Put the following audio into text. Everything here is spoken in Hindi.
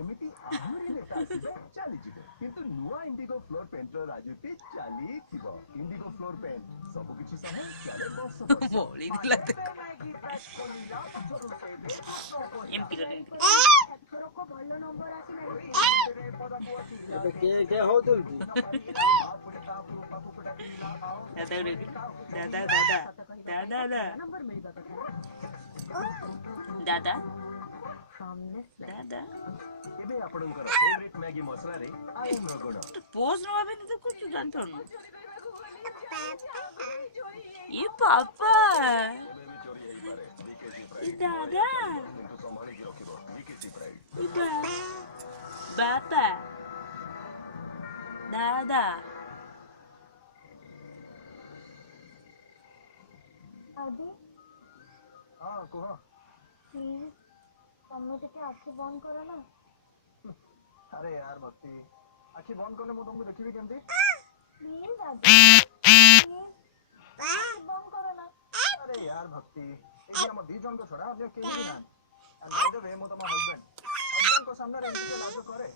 एमिति आहुरी नेता आसीबे चली जिवे किंतु नुआ इंडिगो फ्लोर पेंटर राजनीति चली थिबो इंडिगो फ्लोर पेंट सब किछि सहे चले बस बोली दिला तो एमपी कर एथरो को भलो नंबर आसी नै ଏବେ କିଏ ହଉଛନ୍ତି? दादा दादा दादा दादा दादा नंबर मिलबा कथा दादा फ्रॉम दिस दादा एबे आपणकर फेवरेट मैगी मसला रे आईम रगुण तो पोज नो आवे तो कुछ जानतो न ये पापा ये दादा ये बापा दादा आदि हां कहो प्लीज तमे टिके आखि बंद करो ना अरे यार भक्ति आखि बंद करने मु तुमको देखिबी केमती प्लीज आदि प्लीज बंद करो ना अरे यार भक्ति एही हम दी जन को छोड़ा अन्य केही भी ना एंड बाय द वे मु तमा हस्बैंड को सामने रे इनके लाज करे